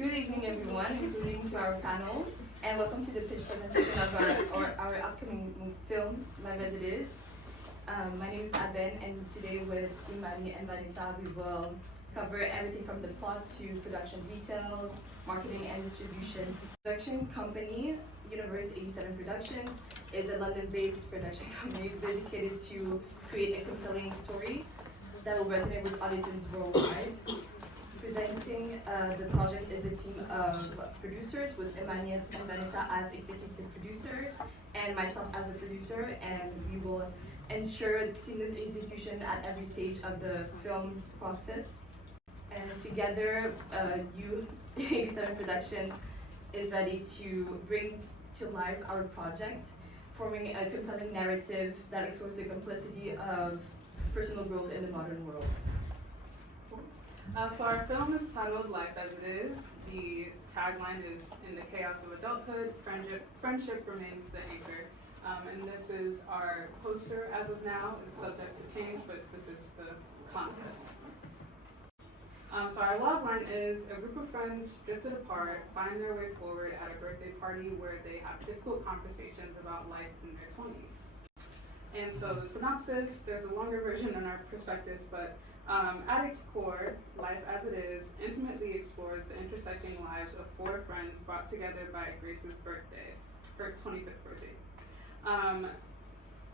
Good evening, everyone, including to our panel, and welcome to the pitch presentation of our upcoming film, Live as It Is. My name is Haben, and today with Imani and Vanessa, we will cover everything from the plot to production details, marketing and distribution. Production company, Universe 87 Productions, is a London-based production company dedicated to create a compelling story that will resonate with audiences worldwide. Presenting the project is a team of producers with Emmanuella and Vanessa as executive producers and myself as a producer, and we will ensure seamless execution at every stage of the film process. And together, U87 Productions is ready to bring to life our project, forming a compelling narrative that explores the complexity of personal growth in the modern world. So our film is titled Life as It Is. The tagline is, in the chaos of adulthood, friendship remains the anchor. And this is our poster as of now. It's subject to change, but this is the concept. So our logline is, a group of friends drifted apart, find their way forward at a birthday party where they have difficult conversations about life in their 20s. And so the synopsis, there's a longer version in our prospectus, but at its core, Life as It Is intimately explores the intersecting lives of four friends brought together by Grace's birthday, her 25th birthday.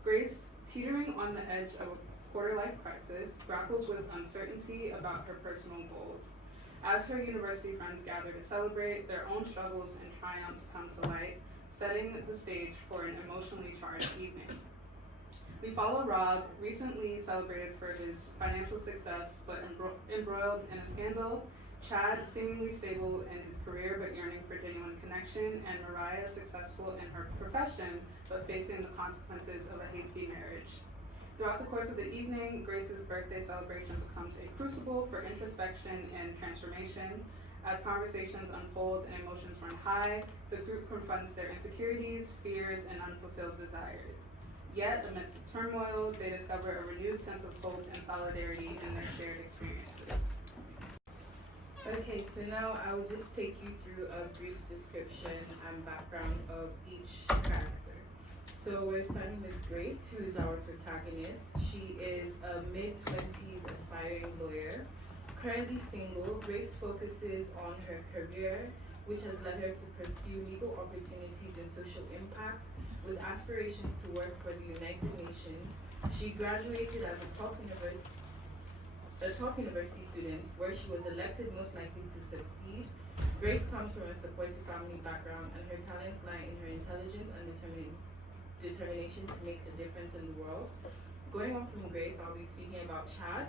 Grace, teetering on the edge of a quarter-life crisis, grapples with uncertainty about her personal goals. As her university friends gather to celebrate, their own struggles and triumphs come to light, setting the stage for an emotionally charged evening. We follow Rob, recently celebrated for his financial success but embroiled in a scandal, Chad, seemingly stable in his career but yearning for genuine connection, and Mariah, successful in her profession but facing the consequences of a hasty marriage. Throughout the course of the evening, Grace's birthday celebration becomes a crucible for introspection and transformation. As conversations unfold and emotions run high, the group confronts their insecurities, fears, and unfulfilled desires. Yet, amidst the turmoil, they discover a renewed sense of hope and solidarity in their shared experiences. Okay, so now I will just take you through a brief description and background of each character. So we're starting with Grace, who is our protagonist. She is a mid-20s aspiring lawyer. Currently single, Grace focuses on her career, which has led her to pursue legal opportunities in social impact with aspirations to work for the United Nations. She graduated as a top university student where she was elected most likely to succeed. Grace comes from a supportive family background, and her talents lie in her intelligence and determination to make a difference in the world. Going on from Grace, I'll be speaking about Chad.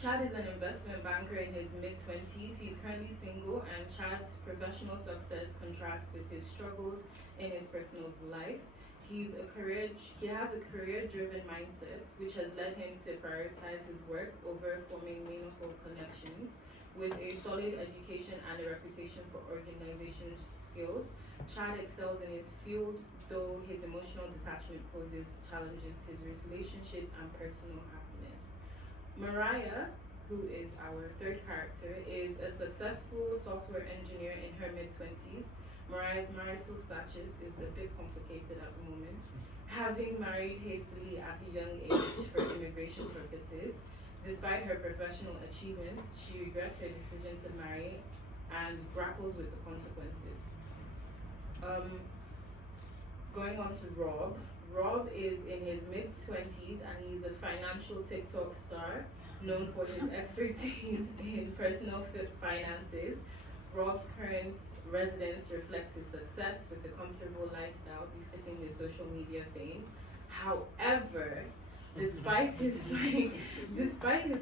Chad is an investment banker in his mid-20s. He's currently single, and Chad's professional success contrasts with his struggles in his personal life. He has a career-driven mindset, which has led him to prioritize his work over forming meaningful connections. With a solid education and a reputation for organization skills, Chad excels in his field, though his emotional detachment poses challenges to his relationships and personal happiness. Mariah, who is our third character, is a successful software engineer in her mid-20s. Mariah's marital status is a bit complicated at the moment, having married hastily at a young age for immigration purposes. Despite her professional achievements, she regrets her decision to marry and grapples with the consequences. Going on to Rob. Rob is in his mid-20s and he's a financial TikTok star known for his expertise in personal finances. Rob's current residence reflects his success with a comfortable lifestyle befitting his social media fame. However, despite his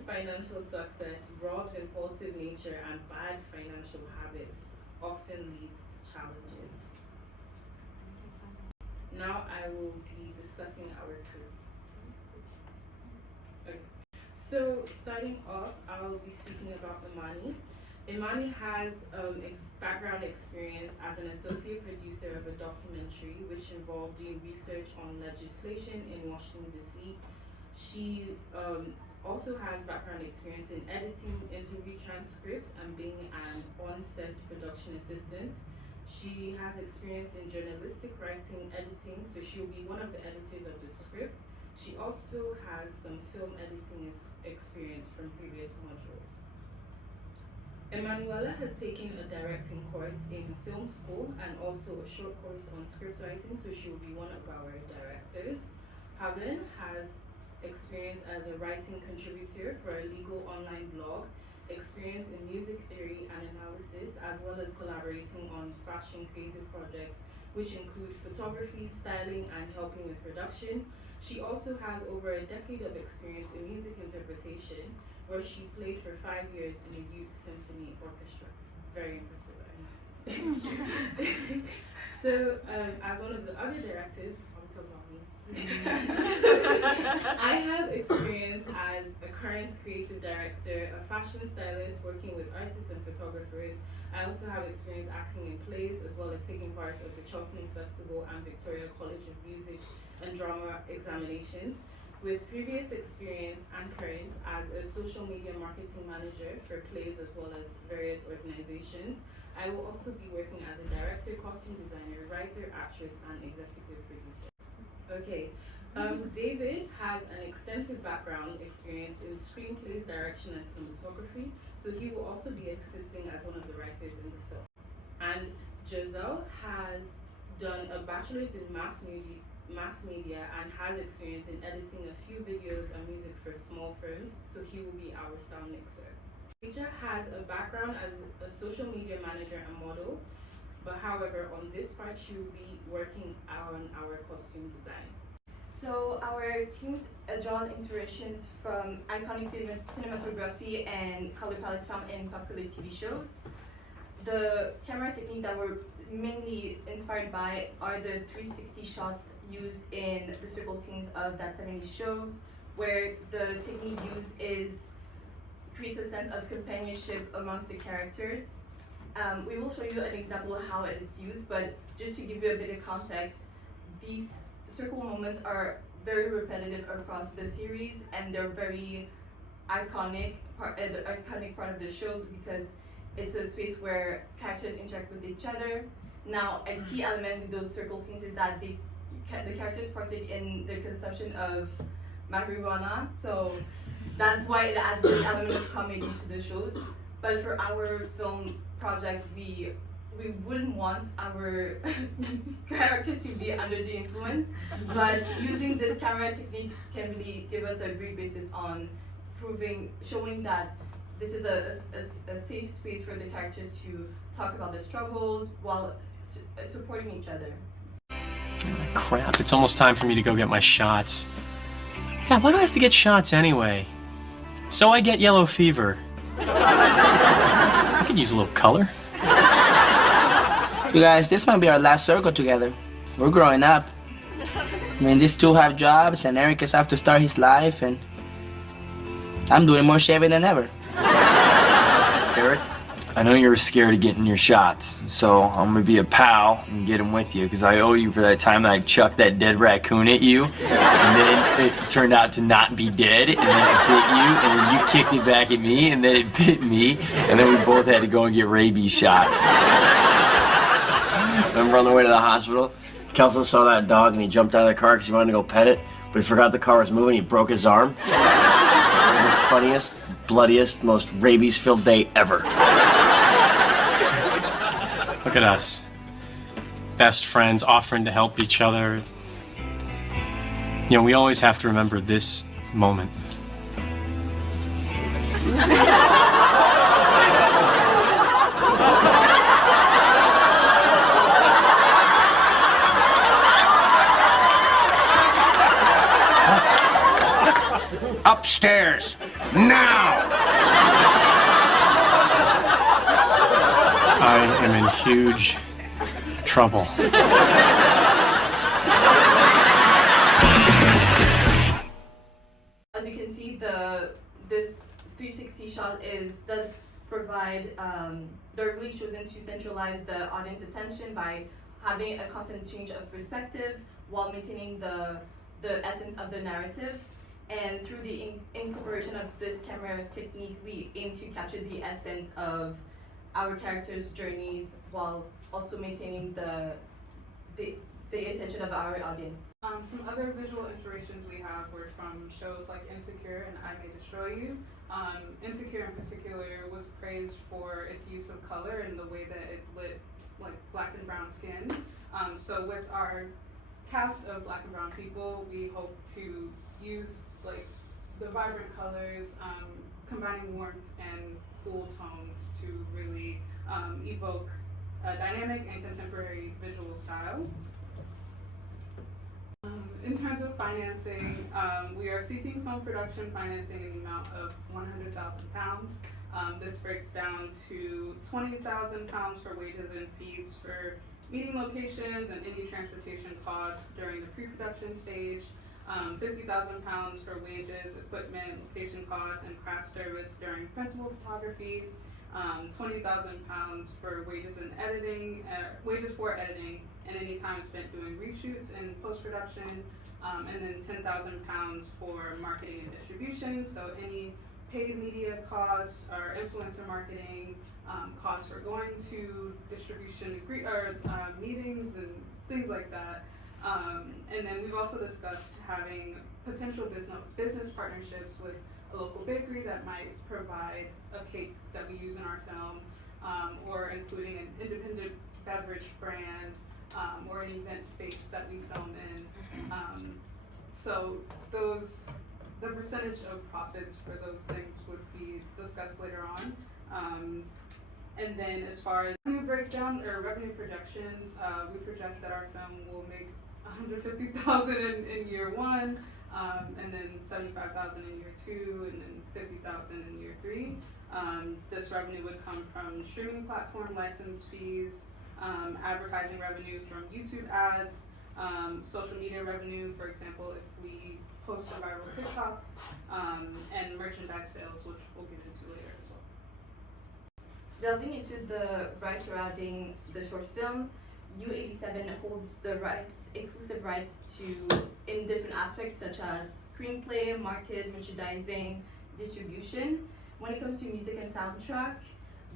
financial success, Rob's impulsive nature and bad financial habits often leads to challenges. Now I will be discussing our crew. Okay. So starting off, I will be speaking about Imani. Imani has background experience as an associate producer of a documentary which involved doing research on legislation in Washington, D.C. She also has background experience in editing interview transcripts and being an on-set production assistant. She has experience in journalistic writing, editing, so she'll be one of the editors of the script. She also has some film editing experience from previous modules. Emmanuella has taken a directing course in film school and also a short course on script writing, so she will be one of our directors. Haben has experience as a writing contributor for a legal online blog, experience in music theory and analysis, as well as collaborating on fashion creative projects, which include photography, styling, and helping with production. She also has over a decade of experience in music interpretation, where she played for 5 years in a youth symphony orchestra. Very impressive, right? So, as one of the other directors, I'll talk about me. I have experience as a current creative director, a fashion stylist working with artists and photographers. I also have experience acting in plays as well as taking part of the Cheltenham Festival and Victoria College of Music and Drama examinations, with previous experience and current as a social media marketing manager for plays as well as various organizations. I will also be working as a director, costume designer, writer, actress, and executive producer. Okay, David has an extensive background experience in screenplays, direction, and cinematography, so he will also be assisting as one of the writers in the film. And Josel has done a bachelor's in mass media and has experience in editing a few videos and music for small firms, so he will be our sound mixer. Rija has a background as a social media manager and model, but however, on this part, she will be working on our costume design. So our teams draws inspirations from iconic cinematography and color palettes found in popular TV shows. The camera technique that we're mainly inspired by are the 360 shots used in the circle scenes of that 70s shows, where the technique used creates a sense of companionship amongst the characters. We will show you an example of how it is used, but just to give you a bit of context, these circle moments are very repetitive across the series, and they're very iconic part of the shows because it's a space where characters interact with each other. Now, a key element with those circle scenes is that the characters partake in the consumption of marijuana, so that's why it adds this element of comedy to the shows. But for our film project, we wouldn't want our characters to be under the influence, but using this camera technique can really give us a great basis on showing that this is a safe space for the characters to talk about their struggles while supporting each other. Crap, it's almost time for me to go get my shots. God, why do I have to get shots anyway? So I get yellow fever. I could use a little color. You guys, this might be our last circle together. We're growing up. I mean, these two have jobs, and Eric is off to start his life, and I'm doing more shaving than ever. Eric, I know you're scared of getting your shots, so I'm gonna be a pal and get them with you, because I owe you for that time that I chucked that dead raccoon at you, and then it turned out to not be dead, and then it bit you, and then you kicked it back at me, and then it bit me, and then we both had to go and get rabies shots. Remember on the way to the hospital, Kelso saw that dog and he jumped out of the car because he wanted to go pet it, but he forgot the car was moving, he broke his arm. It was the funniest, bloodiest, most rabies-filled day ever. Look at us. Best friends offering to help each other. You know, we always have to remember this moment. Upstairs, now! I am in huge trouble. As you can see, this 360 shot does provide, they're really chosen to centralize the audience attention by having a constant change of perspective while maintaining the essence of the narrative. And through the incorporation of this camera technique, we aim to capture the essence of our characters' journeys while also maintaining the attention of our audience. Some other visual inspirations we have were from shows like Insecure and I May Destroy You. Insecure in particular was praised for its use of color and the way that it lit like black and brown skin. So with our cast of black and brown people, we hope to use like the vibrant colors, combining warmth and cool tones to really evoke a dynamic and contemporary visual style. In terms of financing, we are seeking film production financing in the amount of £100,000. This breaks down to £20,000 for wages and fees for meeting locations and any transportation costs during the pre-production stage, £50,000 for wages, equipment, location costs, and craft service during principal photography, £20,000 for wages and editing, wages for editing, and any time spent doing reshoots and post-production, and then £10,000 for marketing and distribution. So any paid media costs or influencer marketing, costs for going to distribution meetings and things like that. And then we've also discussed having potential business partnerships with a local bakery that might provide a cake that we use in our film, or including an independent beverage brand, or an event space that we film in. So the percentage of profits for those things would be discussed later on. And then as far as revenue breakdown or revenue projections, we project that our film will make $150,000 in year one, and then $75,000 in year two, and then $50,000 in year three. This revenue would come from streaming platform license fees, advertising revenue from YouTube ads, social media revenue, for example, if we post a viral TikTok, and merchandise sales, which we'll get into later as well. Delving into the rights surrounding the short film, U87 holds the exclusive rights in different aspects such as screenplay, market, merchandising, distribution. When it comes to music and soundtrack,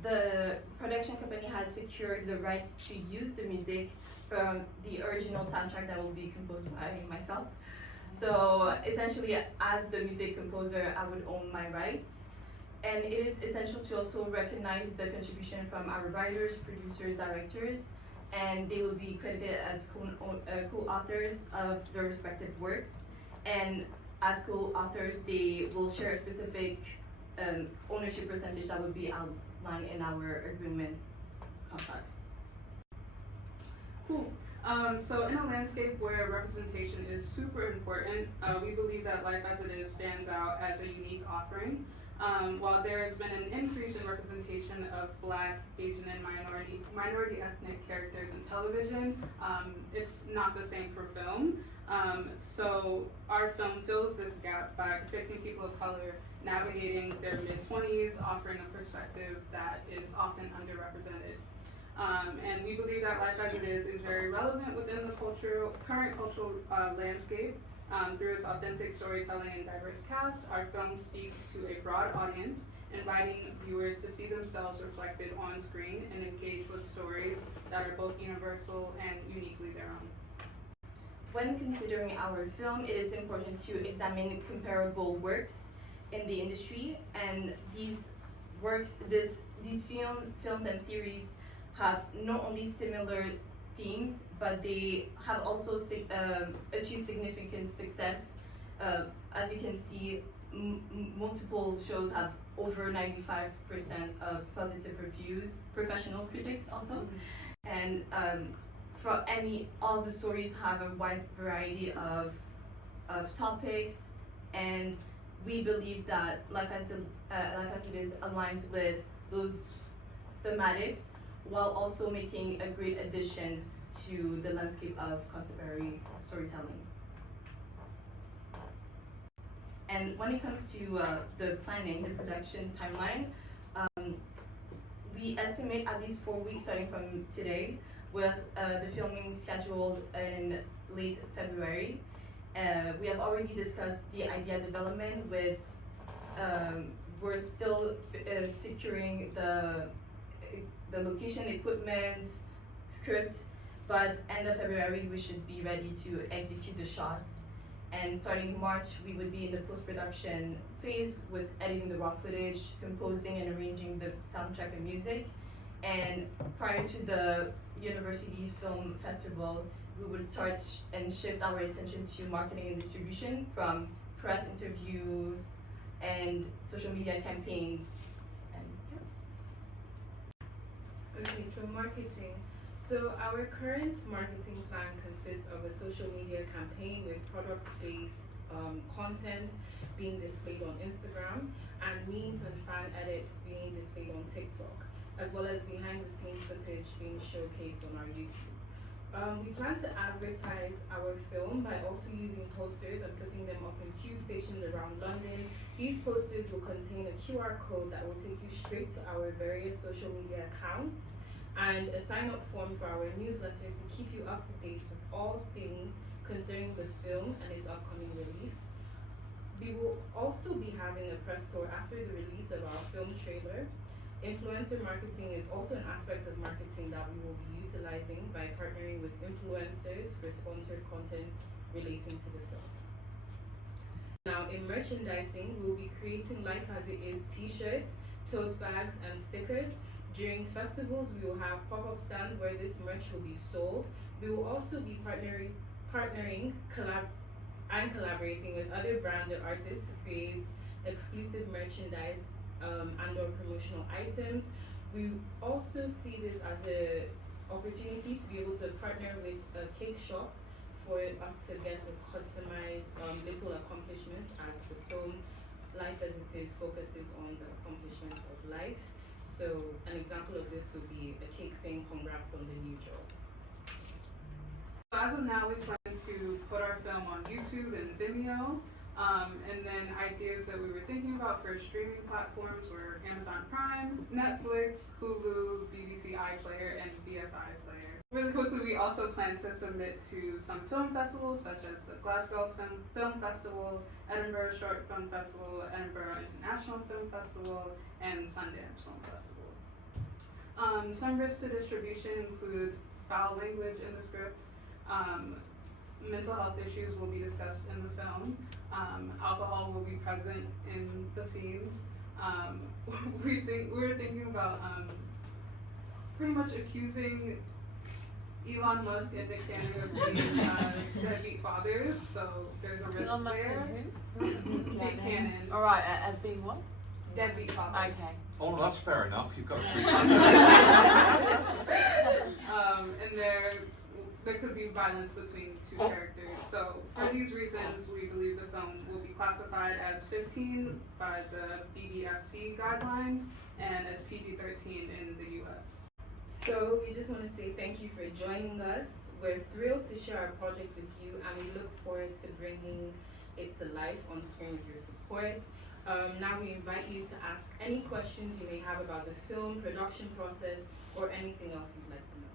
the production company has secured the rights to use the music from the original soundtrack that will be composed by myself. So essentially, as the music composer, I would own my rights. And it is essential to also recognize the contribution from our writers, producers, directors, and they will be credited as co-authors of their respective works. And as co-authors, they will share a specific ownership percentage that would be outlined in our agreement contracts. Cool. So in a landscape where representation is super important, we believe that Life as It Is stands out as a unique offering. While there has been an increase in representation of Black, Asian, and minority ethnic characters in television, it's not the same for film. So our film fills this gap by depicting people of color navigating their mid-20s, offering a perspective that is often underrepresented. And we believe that Life as It Is very relevant within the current cultural landscape. Through its authentic storytelling and diverse cast, our film speaks to a broad audience, inviting viewers to see themselves reflected on screen and engage with stories that are both universal and uniquely their own. When considering our film, it is important to examine comparable works in the industry, and these films and series have not only similar themes, but they have also achieved significant success. As you can see, multiple shows have over 95% of positive reviews, professional critics also. And all the stories have a wide variety of topics, and we believe that Life as It Is aligns with those thematics, while also making a great addition to the landscape of contemporary storytelling. And when it comes to the planning, the production timeline, we estimate at least 4 weeks starting from today, with the filming scheduled in late February. We have already discussed the idea development with, we're still securing the location, equipment, script, but end of February we should be ready to execute the shots. And starting March, we would be in the post-production phase with editing the raw footage, composing and arranging the soundtrack and music. And prior to the University Film Festival, we would start and shift our attention to marketing and distribution, from press interviews and social media campaigns. And Okay, so marketing. So our current marketing plan consists of a social media campaign with product-based content being displayed on Instagram and memes and fan edits being displayed on TikTok, as well as behind-the-scenes footage being showcased on our YouTube. We plan to advertise our film by also using posters and putting them up in tube stations around London. These posters will contain a QR code that will take you straight to our various social media accounts, and a sign-up form for our newsletter to keep you up to date with all things concerning the film and its upcoming release. We will also be having a press tour after the release of our film trailer. Influencer marketing is also an aspect of marketing that we will be utilizing by partnering with influencers for sponsored content relating to the film. Now, in merchandising, we will be creating Life as It Is t-shirts, tote bags, and stickers. During festivals, we will have pop-up stands where this merch will be sold. We will also be partnering and collaborating with other brands and artists to create exclusive merchandise and/or promotional items. We also see this as an opportunity to be able to partner with a cake shop for us to get a customized little accomplishments, as the film Life as It Is focuses on the accomplishments of life. So an example of this would be a cake saying congrats on the new job. So as of now, we plan to put our film on YouTube and Vimeo, and then ideas that we were thinking about for streaming platforms were Amazon Prime, Netflix, Hulu, BBC iPlayer, and BFI Player. Really quickly, we also plan to submit to some film festivals such as the Glasgow Film Festival, Edinburgh Short Film Festival, Edinburgh International Film Festival, and Sundance Film Festival. Some risks to distribution include foul language in the script. Mental health issues will be discussed in the film. Alcohol will be present in the scenes. We're thinking about pretty much accusing Elon Musk and Nick Cannon of being deadbeat fathers, so there's a risk Elon Musk there. and Nick Cannon. All right, as being what? Deadbeat fathers. Okay. Oh, that's fair enough. You've got 3. And there could be violence between two characters. So for these reasons, we believe the film will be classified as 15 by the BBFC guidelines and as PG-13 in the US. So we just want to say thank you for joining us. We're thrilled to share our project with you, and we look forward to bringing it to life on screen with your support. Now we invite you to ask any questions you may have about the film, production process, or anything else you'd like to know.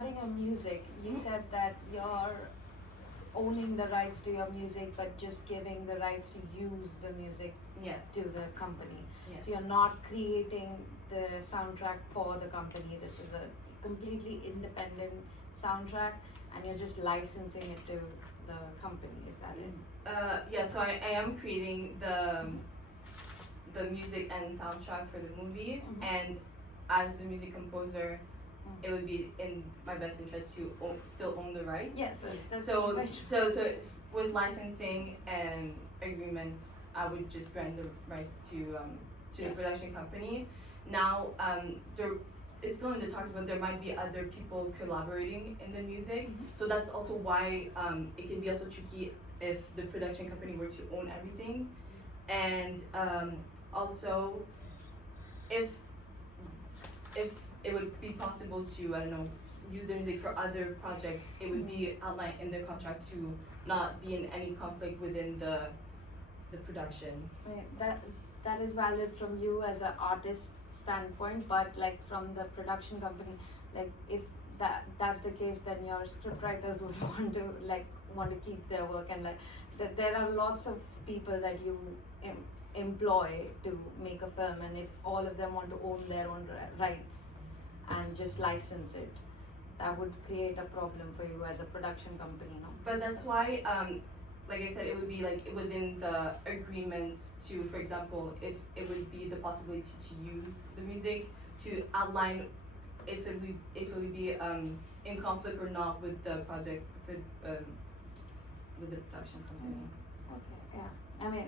Regarding your music, you said that you're owning the rights to your music, but just giving the rights to use the music yes. to the company. Yes. So you're not creating the soundtrack for the company. This is a completely independent soundtrack, and you're just licensing it to the company. Is that it? Yeah, so I am creating the music and soundtrack for the movie, and as the music composer, it would be in my best interest to still own the rights. Yes. That's So the question. so with licensing and agreements, I would just grant the rights to the production company. Now, it's still in the talks, but there might be other people collaborating in the music. So that's also why it can be also tricky if the production company were to own everything, and also if it would be possible to, I don't know, use the music for other projects, it would be outlined in the contract to not be in any conflict within the production. Right, that is valid from you as an artist standpoint, but like from the production company, like if that's the case, then your scriptwriters would want to keep their work, and there are lots of people that you employ to make a film, and if all of them want to own their own rights and just license it, that would create a problem for you as a production company, no? But that's why, like I said, it would be like within the agreements to, for example, if it would be the possibility to use the music to outline if it would be in conflict or not with the project with the production company. Okay, yeah. I mean,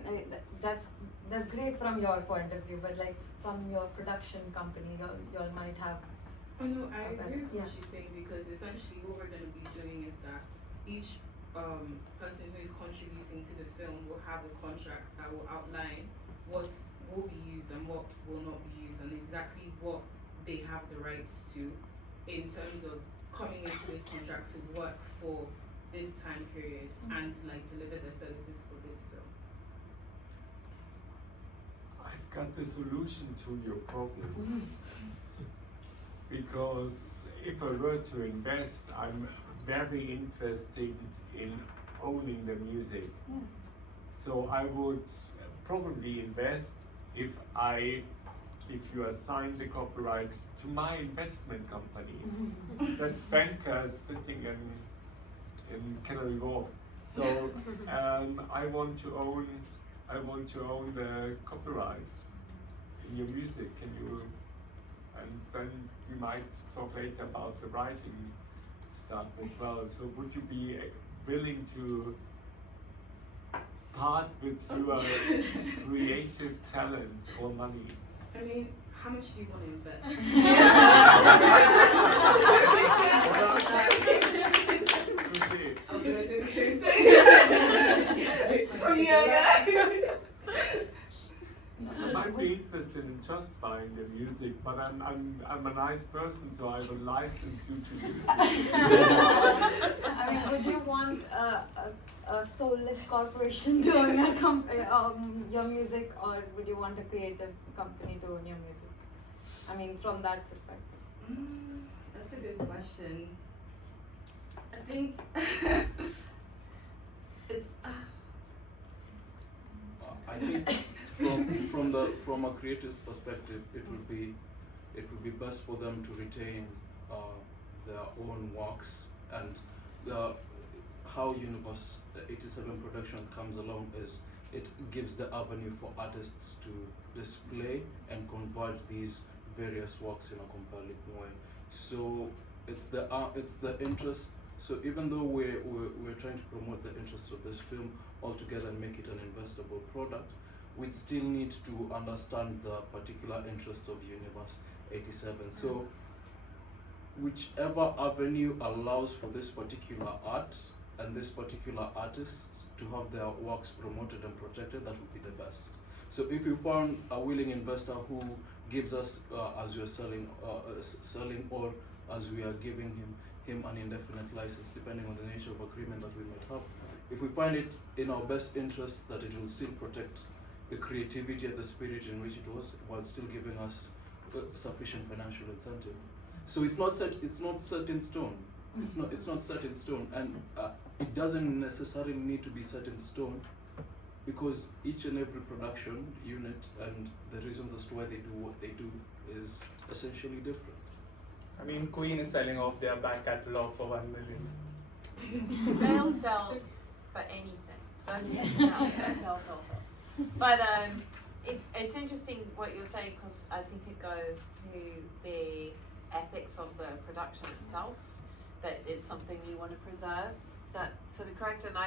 that's great from your point of view, but like from your production company, y'all might have. Oh no, I agree with what she's saying, because essentially what we're going to be doing is that each person who is contributing to the film will have a contract that will outline what will be used and what will not be used, and exactly what they have the rights to in terms of coming into this contract to work for this time period and to like deliver their services for this film. I've got the solution to your problem. Because if I were to invest, I'm very interested in owning the music. So I would probably invest if you assign the copyright to my investment company. That's bankers sitting in Canary Wharf. So I want to own the copyright in your music. Can you? And then we might talk later about the writing stuff as well. So would you be willing to part with your creative talent or money? I mean, how much do you want to invest? I might be interested in just buying the music, but I'm a nice person, so I will license you to use it. I mean, would you want a soulless corporation to own your music, or would you want a creative company to own your music? I mean, from that perspective. That's a good question. I think it's. I think from a creator's perspective, it would be best for them to retain their own works, and how Universe 87 production comes along is it gives the avenue for artists to display and convert these various works in a compelling way. So it's the interest. So even though we're trying to promote the interests of this film altogether and make it an investable product, we still need to understand the particular interests of Universe 87. So whichever avenue allows for this particular art and this particular artist to have their works promoted and protected, that would be the best. So if you found a willing investor who gives us, as we are selling, or as we are giving him an indefinite license, depending on the nature of agreement that we might have, if we find it in our best interest that it will still protect the creativity and the spirit in which it was, while still giving us sufficient financial incentive. So it's not set in stone. It's not set in stone, and it doesn't necessarily need to be set in stone, because each and every production unit and the reasons as to why they do what they do is essentially different. I mean, Queen is selling off their back catalogue for 1 million. They'll sell for anything. Sell. But it's interesting what you're saying, because I think it goes to the ethics of the production itself, that it's something you want to preserve. Is that sort of correct? And I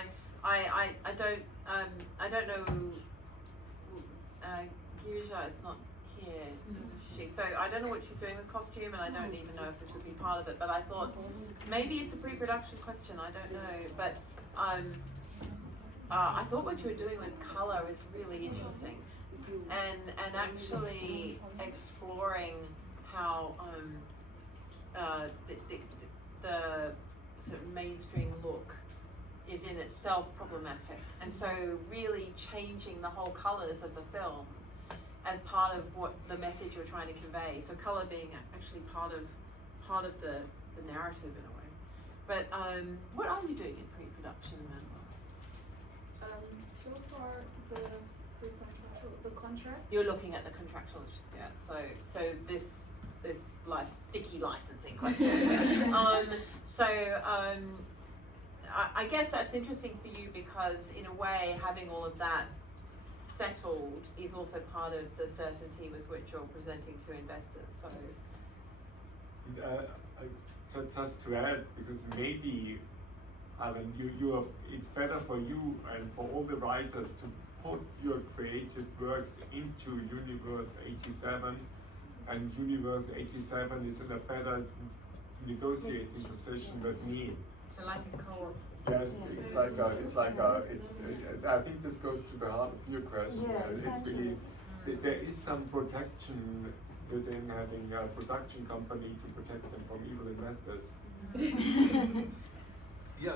don't know. Girija is not here, is she? So I don't know what she's doing with costume, and I don't even know if this would be part of it. But I thought maybe it's a pre-production question. I don't know, but I thought what you were doing with color is really interesting, and actually exploring how the sort of mainstream look is in itself problematic, and so really changing the whole colors of the film as part of what the message you're trying to convey. So color being actually part of part of the narrative in a way. But what are you doing in pre-production, Emmanuella? So far, the contract. You're looking at the contractual issues, yeah. So this sticky licensing question. I guess that's interesting for you because in a way having all of that settled is also part of the certainty with which you're presenting to investors. So just to add, because maybe it's better for you and for all the writers to put your creative works into Universe 87, and Universe 87 is in a better negotiating position than me. So like a co-op. Yes, I think this goes to the heart of your question. Yes, It's really, there is some protection within having a production company to protect them from evil investors. Yeah,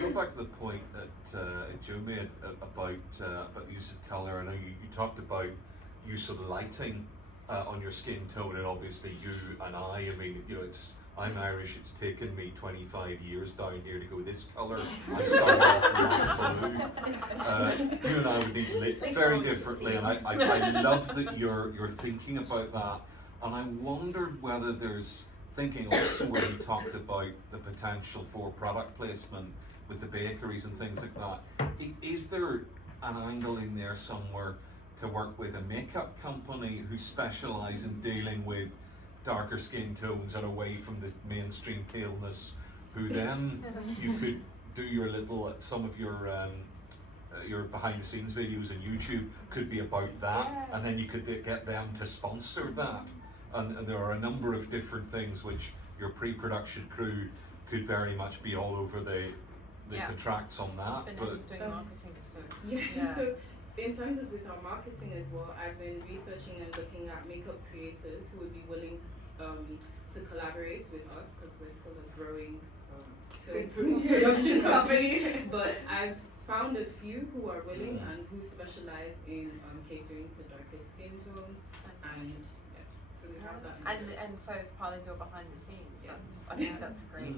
go back to the point that Joe made about the use of colour. I know you talked about use of lighting on your skin tone, and obviously you and I mean, I'm Irish, it's taken me 25 years down here to go this colour. I started off with blue. You and I would need to live very differently, and I love that you're thinking about that. And I wondered whether there's thinking also where you talked about the potential for product placement with the bakeries and things like that. Is there an angle in there somewhere to work with a makeup company who specialise in dealing with darker skin tones and away from the mainstream paleness, who then you could do some of your behind the scenes videos on YouTube could be about that, and then you could get them to sponsor that. And there are a number of different things which your pre-production crew could very much be all over the contracts on that. Vanessa's doing marketing, So in terms of with our marketing as well, I've been researching and looking at makeup creators who would be willing to collaborate with us, because we're still a growing film production company. But I've found a few who are willing and who specialize in catering to darker skin tones, and so we have that. And so it's part of your behind the scenes. Yeah. I think that's great.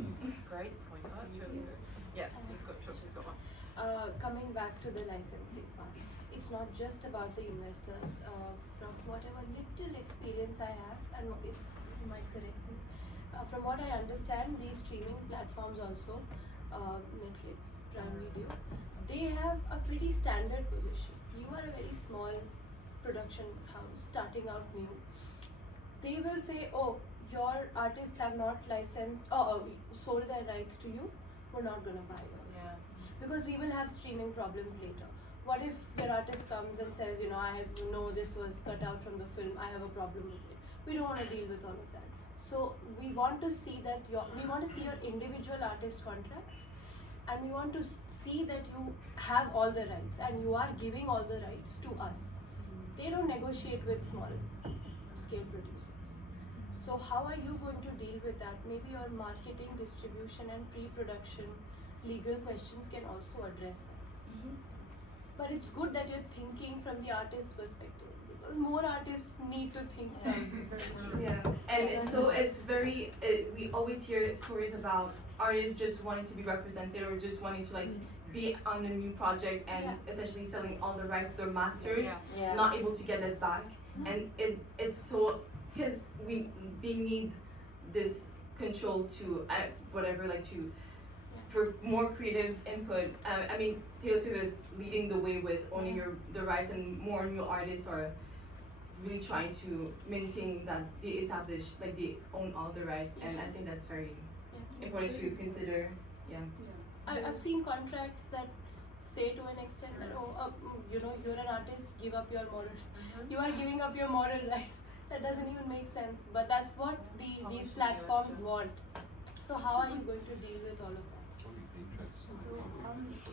Great point. Oh, that's really good. Yeah, she's got one. Coming back to the licensing part, it's not just about the investors. From whatever little experience I have, and if you might correct me, from what I understand, these streaming platforms also, Netflix, Prime Video, they have a pretty standard position. You are a very small production house starting out new. They will say, oh, your artists have not licensed or sold their rights to you, we're not going to buy them. Because we will have streaming problems later. What if your artist comes and says, I know this was cut out from the film, I have a problem with it. We don't want to deal with all of that. So we want to see that your individual artist contracts, and we want to see that you have all the rights and you are giving all the rights to us. They don't negotiate with small scale producers. So how are you going to deal with that? Maybe your marketing, distribution and pre-production legal questions can also address that. But it's good that you're thinking from the artist's perspective, because more artists need to think from and we always hear stories about artists just wanting to be represented or just wanting to be on a new project and essentially selling all the rights to their masters, not able to get it back. And it's so, because we need this control to for more creative input. I mean, Theuri is leading the way with owning the rights, and more new artists are really trying to maintain that they establish, they own all the rights, and I think that's very important to consider. I've seen contracts that say to an extent that, you're an artist, give up your moral. You are giving up your moral rights. That doesn't even make sense, but that's what these platforms want. So how are you going to deal with all of that? So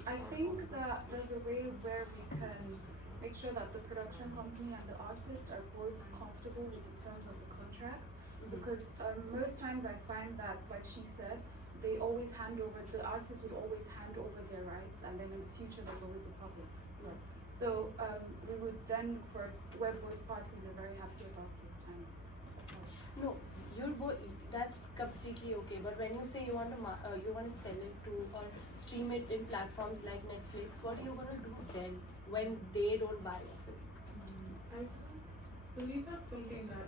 I think that there's a way where we can make sure that the production company and the artist are both comfortable with the terms of the contract, because most times I find that, like she said, they always the artist would always hand over their rights, and then in the future there's always a problem. So we would then, where both parties are very happy about it. No, that's completely okay. But when you say you want to sell it to or stream it in platforms like Netflix, what are you gonna do then when they don't buy it? I believe that's something that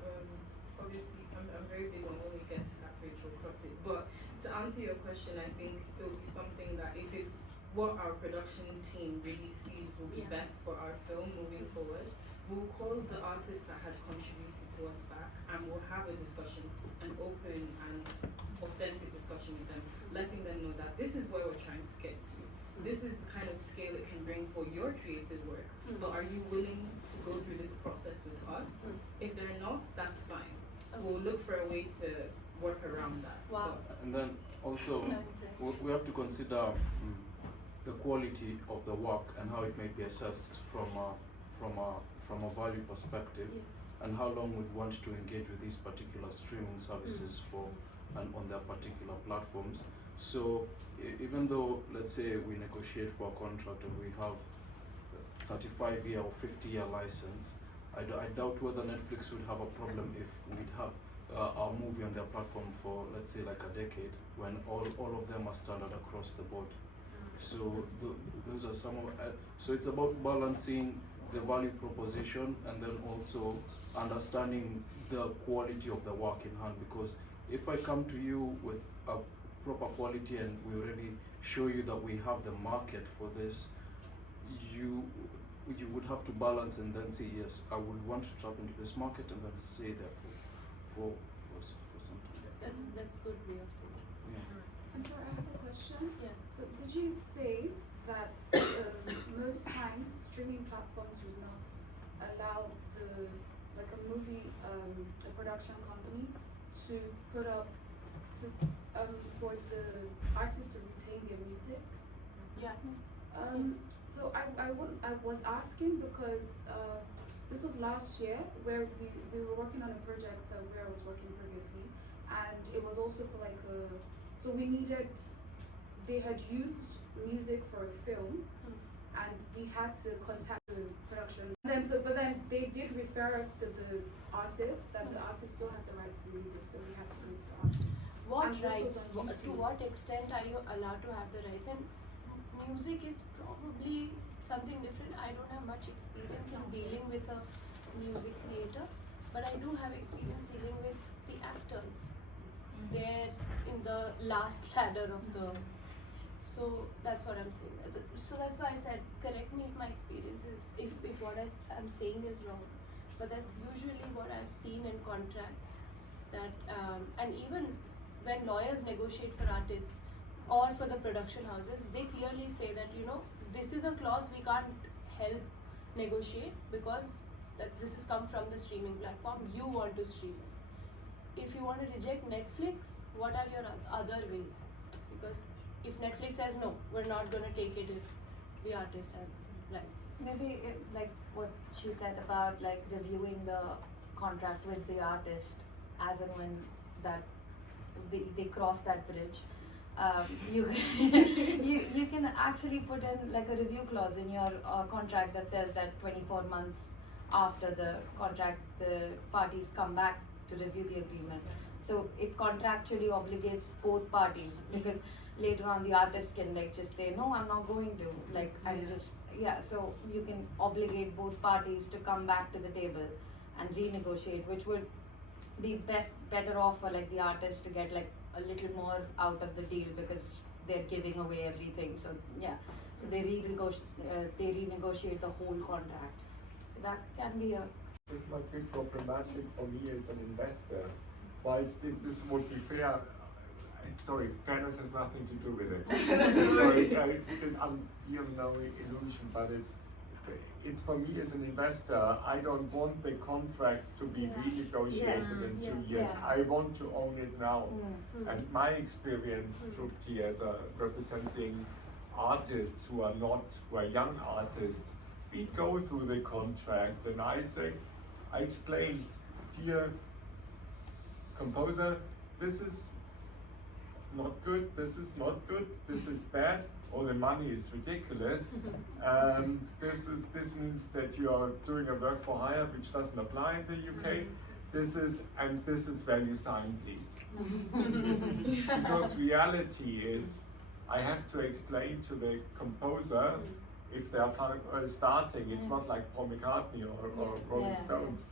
obviously I'm very big on when we get to that bridge we'll cross it. But to answer your question, I think it will be something that if it's what our production team really sees will be best for our film moving forward, we'll call the artists that had contributed to us back and we'll have a discussion, an open and authentic discussion with them, letting them know that this is where we're trying to get to. This is the kind of scale it can bring for your creative work, but are you willing to go through this process with us? If they're not, that's fine. We'll look for a way to work around that. Wow. And then also, we have to consider the quality of the work and how it may be assessed from a value perspective, and how long we'd want to engage with these particular streaming services for and on their particular platforms. So even though, let's say, we negotiate for a contract and we have 35-year or 50-year license, I doubt whether Netflix would have a problem if we'd have our movie on their platform for, let's say, like a decade, when all of them are standard across the board. So those are some of so it's about balancing the value proposition and then also understanding the quality of the work in hand, because if I come to you with a proper quality and we already show you that we have the market for this, you would have to balance and then say, yes, I would want to tap into this market and then stay there for some time. That's good way of thinking. Yeah. I'm sorry, I have a question. Yeah. So did you say that most times streaming platforms would not allow a movie, a production company to put up for the artists to retain their music? Yeah. So I was asking because this was last year where we were working on a project where I was working previously, and it was also for so they had used music for a film, and we had to contact the production. But then they did refer us to the artist, that the artist still had the rights to music, so we had to go to the artist. What And this rights? was on To YouTube. what extent are you allowed to have the rights? And music is probably something different. I don't have much experience in dealing with a music creator, but I do have experience dealing with the actors. They're in the last ladder of the. So that's what I'm saying. So that's why I said, correct me if my experience is, if what I'm saying is wrong. But that's usually what I've seen in contracts. That and even when lawyers negotiate for artists or for the production houses, they clearly say that, this is a clause we can't help negotiate because this has come from the streaming platform. You want to stream it. If you want to reject Netflix, what are your other ways? Because if Netflix says no, we're not going to take it if the artist has rights. Maybe like what she said about reviewing the contract with the artist as and when that they cross that bridge. You can actually put in a review clause in your contract that says that 24 months after the contract, the parties come back to review the agreement. So it contractually obligates both parties, because later on the artist can just say, no, I'm not going to, so you can obligate both parties to come back to the table and renegotiate, which would be better off for the artist to get a little more out of the deal, because they're giving away everything. So so they renegotiate the whole contract. So that can be a. This might be problematic for me as an investor. Whilst this would be fair, sorry, fairness has nothing to do with it. Sorry, I'm no illusion, but it's for me as an investor. I don't want the contracts to be renegotiated in 2 years. I want to own it now. And my experience, Trupti, as representing artists who are young artists, we go through the contract and I explain, dear composer, this is not good, this is not good, this is bad, or the money is ridiculous. This means that you are doing a work for hire which doesn't apply in the UK. this is where you sign, please. Because reality is, I have to explain to the composer if they are starting. It's not like Paul McCartney or Rolling Stones.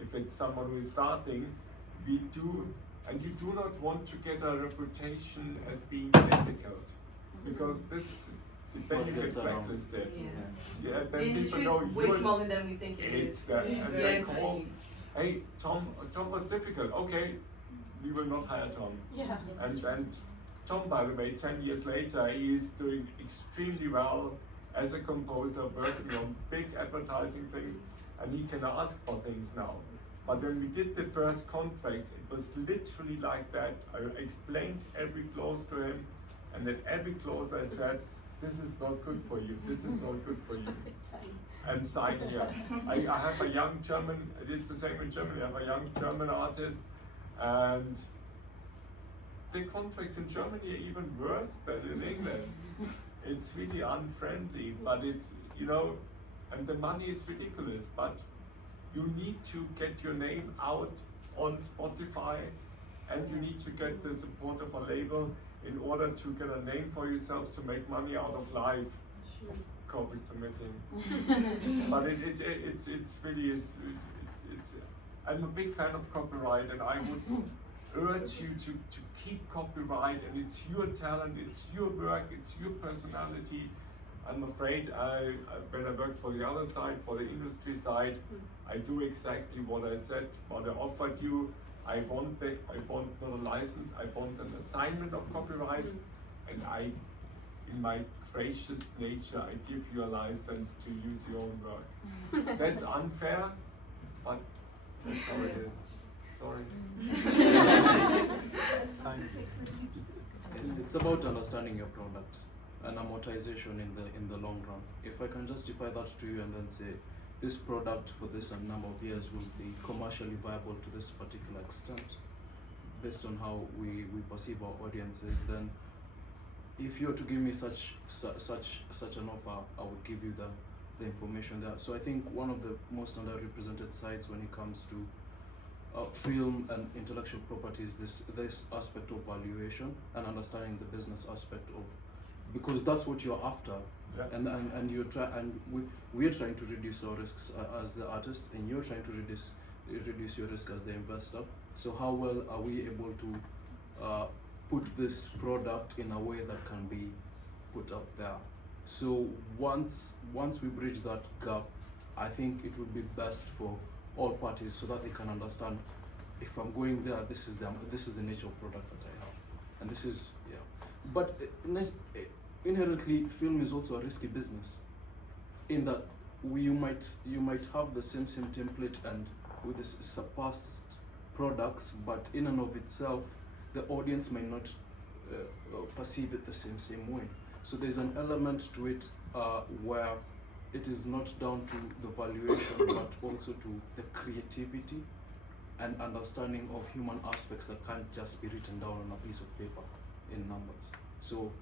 If it's someone who is starting, we do, and you do not want to get a reputation as being difficult, because this, then you get blacklisted. Then The people industry know is way smaller than we think it is. And they call, hey, Tom was difficult. Okay, we will not hire Tom. Yeah. And Tom, by the way, 10 years later, he is doing extremely well as a composer, working on big advertising things, and he can ask for things now. But when we did the first contract, it was literally like that. I explained every clause to him, and at every clause I said, this is not good for you, this is not good for you. And sign here. I have a young German, it's the same in Germany, I have a young German artist, and the contracts in Germany are even worse than in England. It's really unfriendly, but it's, you know, and the money is ridiculous, but you need to get your name out on Spotify, and you need to get the support of a label in order to get a name for yourself to make money out of life. Sure. COVID permitting. But it's really, I'm a big fan of copyright, and I would urge you to keep copyright, and it's your talent, it's your work, it's your personality. I'm afraid when I work for the other side, for the industry side, I do exactly what I said, what I offered you. I want not a license, I want an assignment of copyright, and in my gracious nature, I give you a license to use your own work. That's unfair, but that's how it is. Sorry. It's about understanding your product and amortization in the long run. If I can justify that to you and then say, this product for this number of years will be commercially viable to this particular extent, based on how we perceive our audiences, then if you were to give me such an offer, I would give you the information there. So I think one of the most underrepresented sides when it comes to film and intellectual property is this aspect of valuation and understanding the business aspect of, because that's what you're after. Yeah. And we're trying to reduce our risks as the artist, and you're trying to reduce your risk as the investor. So how well are we able to put this product in a way that can be put up there? So once we bridge that gap, I think it would be best for all parties, so that they can understand, if I'm going there, this is the nature of product that I have, and this is But inherently, film is also a risky business, in that you might have the same template and with this surpassed products, but in and of itself, the audience may not perceive it the same way. So there's an element to it where it is not down to the valuation, but also to the creativity and understanding of human aspects that can't just be written down on a piece of paper in numbers. So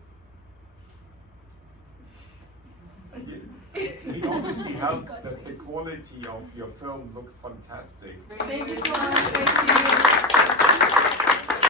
it obviously helps that the quality of your film looks fantastic. Thank you so much. Thank you.